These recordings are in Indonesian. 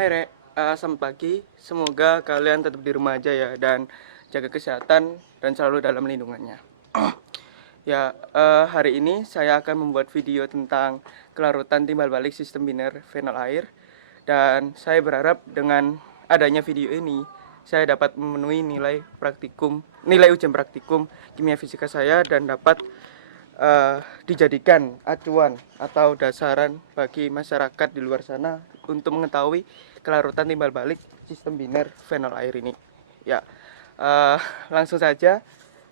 Hai Rek, selamat pagi. Semoga kalian tetap di rumah aja ya dan jaga kesehatan dan selalu dalam lindungannya. Ya, hari ini saya akan membuat video tentang kelarutan timbal balik sistem biner fenol air dan saya berharap dengan adanya video ini saya dapat memenuhi nilai ujian praktikum kimia fisika saya dan dapat dijadikan acuan atau dasaran bagi masyarakat di luar sana untuk mengetahui kelarutan timbal balik sistem biner fenol air ini. Ya, uh, langsung saja.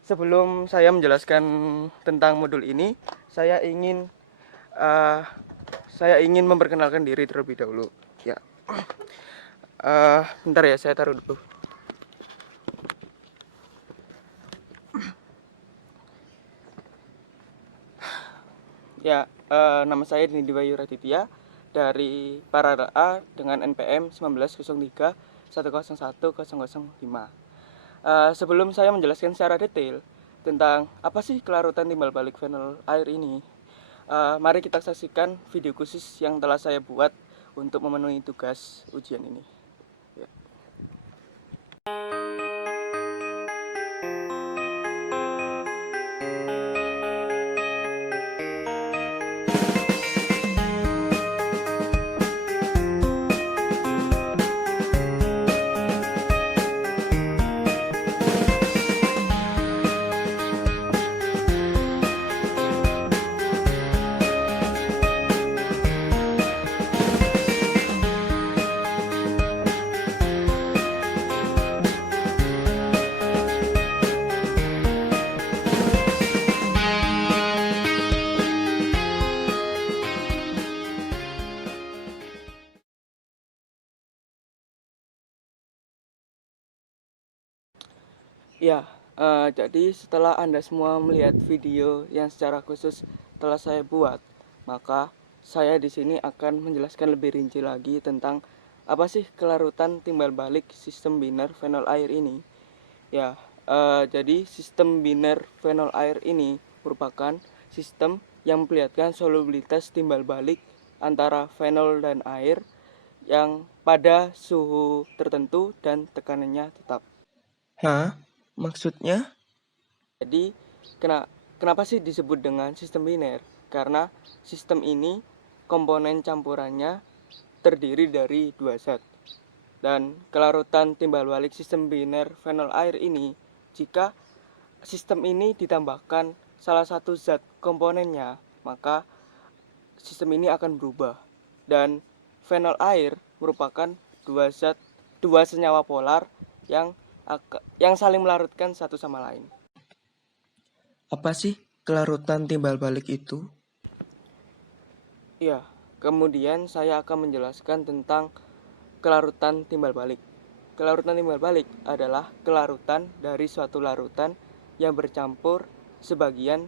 Sebelum saya menjelaskan tentang modul ini, saya ingin uh, memperkenalkan diri terlebih dahulu. Ya, bentar ya, saya taruh dulu. Ya, nama saya Dini Bayu Raditya dari Parada A dengan NPM 1903 101 005. Sebelum saya menjelaskan secara detail tentang apa sih kelarutan timbal balik fenol air ini, mari kita saksikan video khusus yang telah saya buat untuk memenuhi tugas ujian ini. Ya. Ya, jadi setelah Anda semua melihat video yang secara khusus telah saya buat, maka saya di sini akan menjelaskan lebih rinci lagi tentang apa sih kelarutan timbal balik sistem biner fenol air ini. Ya, jadi sistem biner fenol air ini merupakan sistem yang memperlihatkan solubilitas timbal balik antara fenol dan air yang pada suhu tertentu dan tekanannya tetap. Hah? Maksudnya? Jadi kenapa sih disebut dengan sistem biner? Karena sistem ini komponen campurannya terdiri dari dua zat. Dan kelarutan timbal balik sistem biner fenol air ini, jika sistem ini ditambahkan salah satu zat komponennya, maka sistem ini akan berubah. Dan fenol air merupakan dua senyawa polar yang saling melarutkan satu sama lain. Apa sih kelarutan timbal balik itu? Ya, kemudian saya akan menjelaskan tentang kelarutan timbal balik. Kelarutan timbal balik adalah kelarutan dari suatu larutan yang bercampur sebagian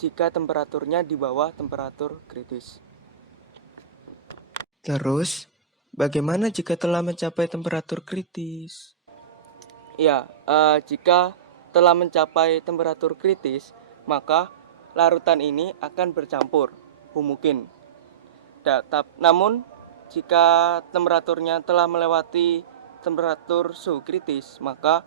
jika temperaturnya di bawah temperatur kritis. Terus, bagaimana jika telah mencapai temperatur kritis? Ya, jika telah mencapai temperatur kritis, maka larutan ini akan bercampur homogen. Namun, jika temperaturnya telah melewati temperatur suhu kritis, maka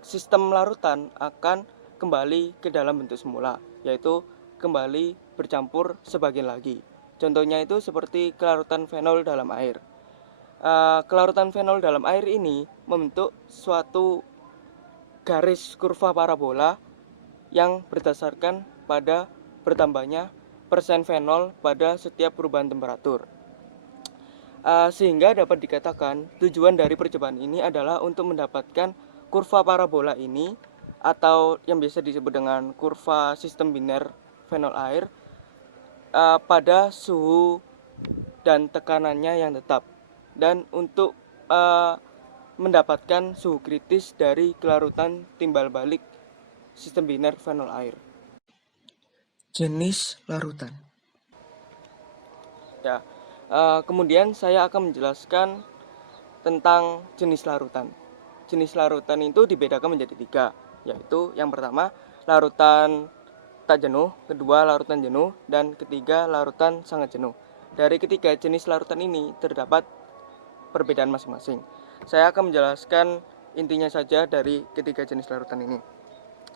sistem larutan akan kembali ke dalam bentuk semula, yaitu kembali bercampur sebagian lagi. Contohnya itu seperti kelarutan fenol dalam air. Kelarutan fenol dalam air ini membentuk suatu garis kurva parabola yang berdasarkan pada bertambahnya persen fenol pada setiap perubahan temperatur. Sehingga dapat dikatakan tujuan dari percobaan ini adalah untuk mendapatkan kurva parabola ini atau yang biasa disebut dengan kurva sistem biner fenol air pada suhu dan tekanannya yang tetap, dan untuk mendapatkan suhu kritis dari kelarutan timbal balik sistem biner fenol air. Jenis larutan. Ya, kemudian saya akan menjelaskan tentang jenis larutan. Jenis larutan itu dibedakan menjadi tiga, yaitu yang pertama larutan tak jenuh, kedua larutan jenuh, dan ketiga larutan sangat jenuh. dari ketiga jenis larutan ini terdapat perbedaan masing-masing. Saya akan menjelaskan intinya saja dari ketiga jenis larutan ini.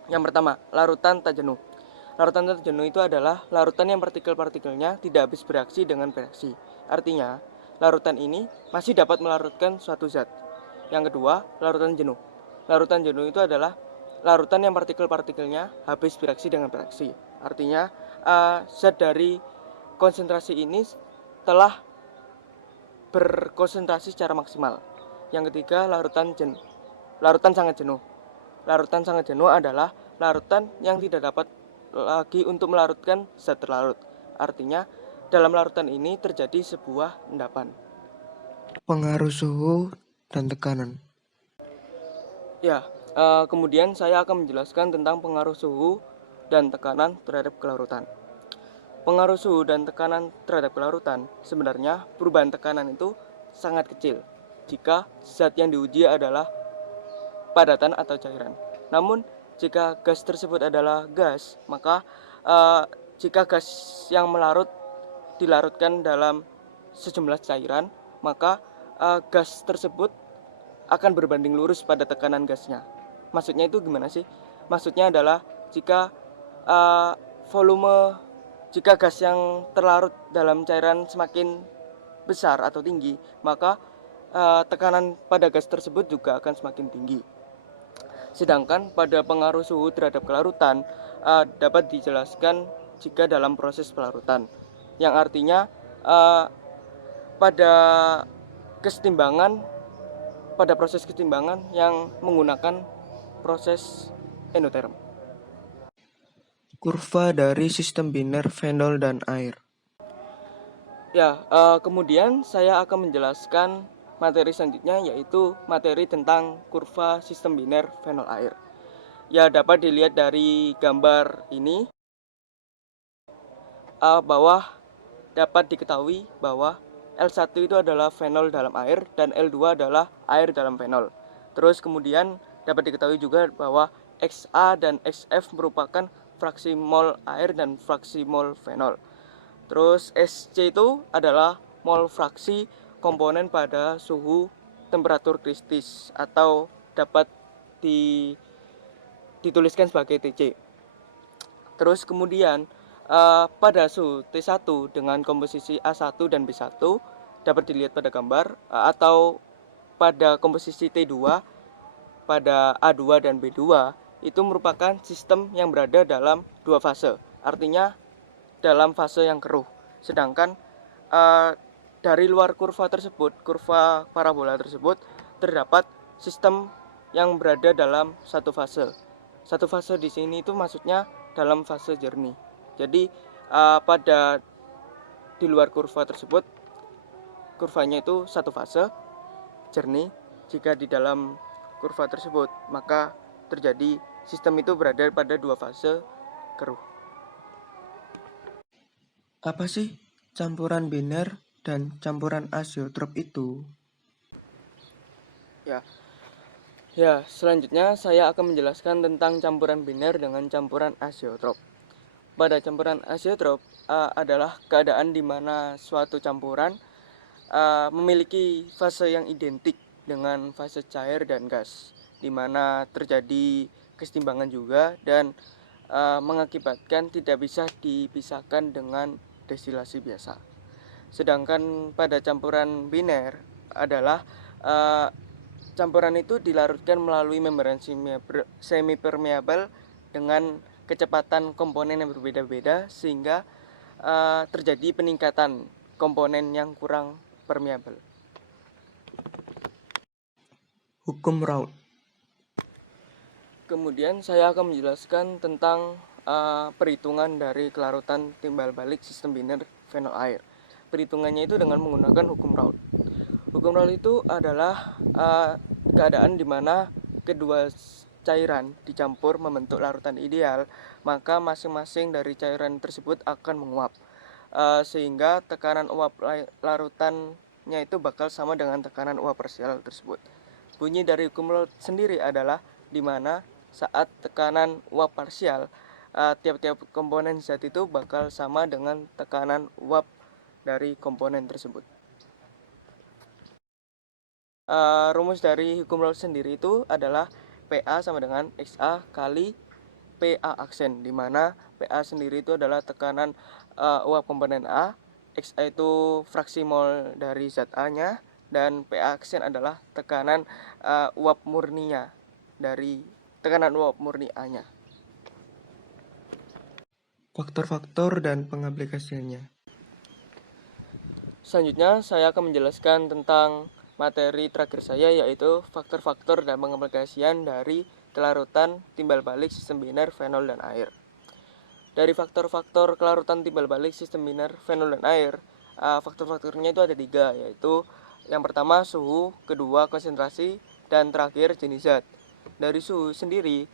Yang pertama, larutan tak jenuh. Larutan tak jenuh itu adalah larutan yang partikel-partikelnya tidak habis bereaksi dengan bereaksi. Artinya, larutan ini masih dapat melarutkan suatu zat. Yang kedua, larutan jenuh. Larutan jenuh itu adalah larutan yang partikel-partikelnya habis bereaksi dengan bereaksi. Artinya, zat dari konsentrasi ini telah berkonsentrasi secara maksimal. Yang ketiga, larutan sangat jenuh. Larutan sangat jenuh adalah larutan yang tidak dapat lagi untuk melarutkan zat terlarut. Artinya, dalam larutan ini terjadi sebuah endapan. Pengaruh suhu dan tekanan. Ya, kemudian saya akan menjelaskan tentang pengaruh suhu dan tekanan terhadap kelarutan. Pengaruh suhu dan tekanan terhadap kelarutan, sebenarnya perubahan tekanan itu sangat kecil jika zat yang diuji adalah padatan atau cairan. Namun, jika gas tersebut adalah gas, maka jika gas yang melarut dilarutkan dalam sejumlah cairan, maka gas tersebut akan berbanding lurus pada tekanan gasnya. Maksudnya itu gimana sih? Maksudnya adalah jika jika gas yang terlarut dalam cairan semakin besar atau tinggi, maka tekanan pada gas tersebut juga akan semakin tinggi. Sedangkan pada pengaruh suhu terhadap kelarutan dapat dijelaskan jika dalam proses pelarutan, yang artinya pada proses kesetimbangan yang menggunakan proses endoterm. Kurva dari sistem biner fenol dan air. Ya, kemudian saya akan menjelaskan materi selanjutnya, yaitu materi tentang kurva sistem biner fenol air. Ya, dapat dilihat dari gambar ini bahwa dapat diketahui bahwa L1 itu adalah fenol dalam air dan L2 adalah air dalam fenol. Terus kemudian dapat diketahui juga bahwa XA dan XF merupakan fraksi mol air dan fraksi mol fenol. Terus SC itu adalah mol fraksi komponen pada suhu temperatur kritis atau dapat dituliskan sebagai TC. Terus kemudian pada suhu T1 dengan komposisi A1 dan B1 dapat dilihat pada gambar, atau pada komposisi T2 pada A2 dan B2 itu merupakan sistem yang berada dalam dua fase, artinya dalam fase yang keruh. Sedangkan dari luar kurva tersebut, kurva parabola tersebut, terdapat sistem yang berada dalam satu fase. Satu fase di sini itu maksudnya dalam fase jernih. Jadi di luar kurva tersebut, kurvanya itu satu fase jernih. Jika di dalam kurva tersebut, maka terjadi sistem itu berada pada dua fase keruh. Apa sih campuran biner dan campuran azeotrop itu? Ya, selanjutnya saya akan menjelaskan tentang campuran biner dengan campuran azeotrop. Pada campuran azeotrop adalah keadaan di mana suatu campuran memiliki fase yang identik dengan fase cair dan gas, di mana terjadi kesetimbangan juga dan mengakibatkan tidak bisa dipisahkan dengan destilasi biasa. Sedangkan pada campuran biner adalah campuran itu dilarutkan melalui membran semi permeabel dengan kecepatan komponen yang berbeda-beda, sehingga terjadi peningkatan komponen yang kurang permeabel. Hukum Raoult. Kemudian saya akan menjelaskan tentang perhitungan dari kelarutan timbal balik sistem biner fenol air. Perhitungannya itu dengan menggunakan hukum Raoult. Hukum Raoult itu adalah keadaan di mana kedua cairan dicampur membentuk larutan ideal, maka masing-masing dari cairan tersebut akan menguap, sehingga tekanan uap larutannya itu bakal sama dengan tekanan uap parsial tersebut. Bunyi dari hukum Raoult sendiri adalah di mana saat tekanan uap parsial, tiap-tiap komponen zat itu bakal sama dengan tekanan uap dari komponen tersebut. Rumus dari hukum Raoult sendiri itu adalah PA sama dengan XA kali PA aksen, di mana PA sendiri itu adalah tekanan uap komponen A, XA itu fraksi mol dari ZA-nya, dan PA aksen adalah tekanan uap murninya dari tekanan uap murni A-nya. Faktor-faktor dan pengaplikasiannya. Selanjutnya saya akan menjelaskan tentang materi terakhir saya, yaitu faktor-faktor dan pengaplikasian dari kelarutan timbal balik sistem biner, fenol, dan air. Dari faktor-faktor kelarutan timbal balik sistem biner, fenol, dan air, faktor-faktornya itu ada 3, yaitu yang pertama suhu, kedua konsentrasi, dan terakhir jenis zat. Dari suhu sendiri,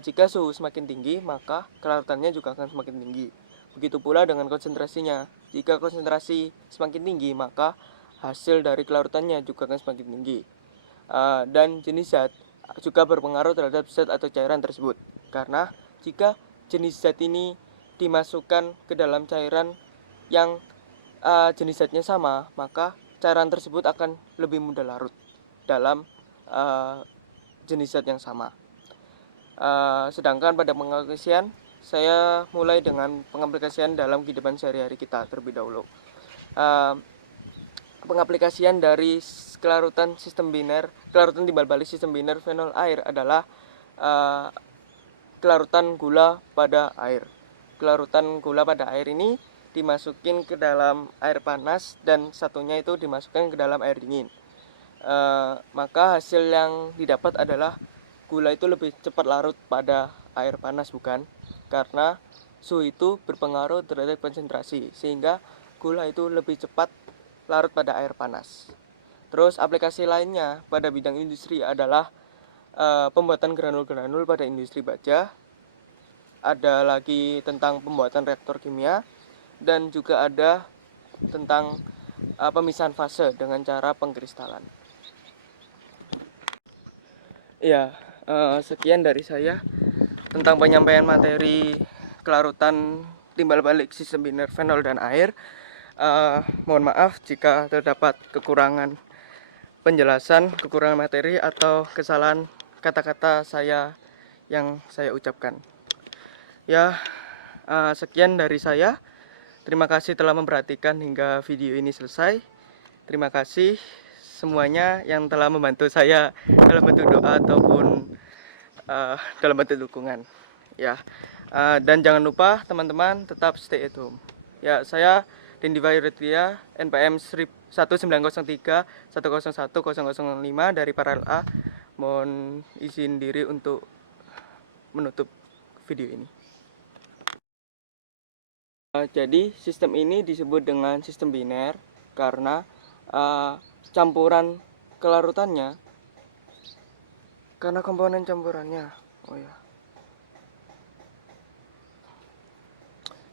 jika suhu semakin tinggi, maka kelarutannya juga akan semakin tinggi. Begitu pula dengan konsentrasinya. Jika konsentrasi semakin tinggi, maka hasil dari kelarutannya juga akan semakin tinggi. Dan jenis zat juga berpengaruh terhadap zat atau cairan tersebut. Karena jika jenis zat ini dimasukkan ke dalam cairan yang jenis zatnya sama, maka cairan tersebut akan lebih mudah larut dalam jenis zat yang sama. Sedangkan pada pengaplikasian, saya mulai dengan pengaplikasian dalam kehidupan sehari-hari kita terlebih dahulu. Pengaplikasian dari kelarutan timbal balik sistem biner fenol air adalah kelarutan gula pada air. Kelarutan gula pada air ini dimasukin ke dalam air panas dan satunya itu dimasukkan ke dalam air dingin. Maka hasil yang didapat adalah gula itu lebih cepat larut pada air panas, bukan? Karena suhu itu berpengaruh terhadap konsentrasi, sehingga gula itu lebih cepat larut pada air panas. Terus aplikasi lainnya pada bidang industri adalah pembuatan granul-granul pada industri baja. Ada lagi tentang pembuatan reaktor kimia, dan juga ada tentang pemisahan fase dengan cara pengkristalan. Ya, sekian dari saya tentang penyampaian materi kelarutan timbal balik sistem biner fenol dan air. Mohon maaf jika terdapat kekurangan penjelasan, kekurangan materi, atau kesalahan kata-kata saya yang saya ucapkan. Ya, sekian dari saya. Terima kasih telah memperhatikan hingga video ini selesai. Terima kasih semuanya yang telah membantu saya dalam bentuk doa ataupun dalam bentuk dukungan. Ya, dan jangan lupa teman-teman tetap stay at home. Ya, saya Dendi Vayuritria, NPM 1903 101 005 dari Paralel A. Mohon izin diri untuk menutup video ini. Jadi sistem ini disebut dengan sistem biner karena campuran kelarutannya, karena komponen campurannya.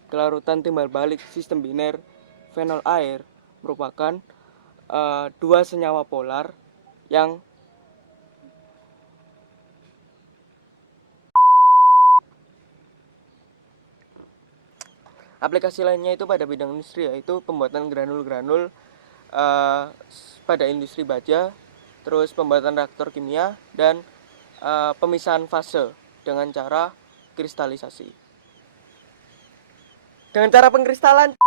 Kelarutan timbal balik sistem biner fenol air merupakan dua senyawa polar yang aplikasi lainnya itu pada bidang industri, yaitu pembuatan granul-granul pada industri baja, terus pembuatan reaktor kimia, dan pemisahan fase dengan cara kristalisasi. Dengan cara pengkristalan.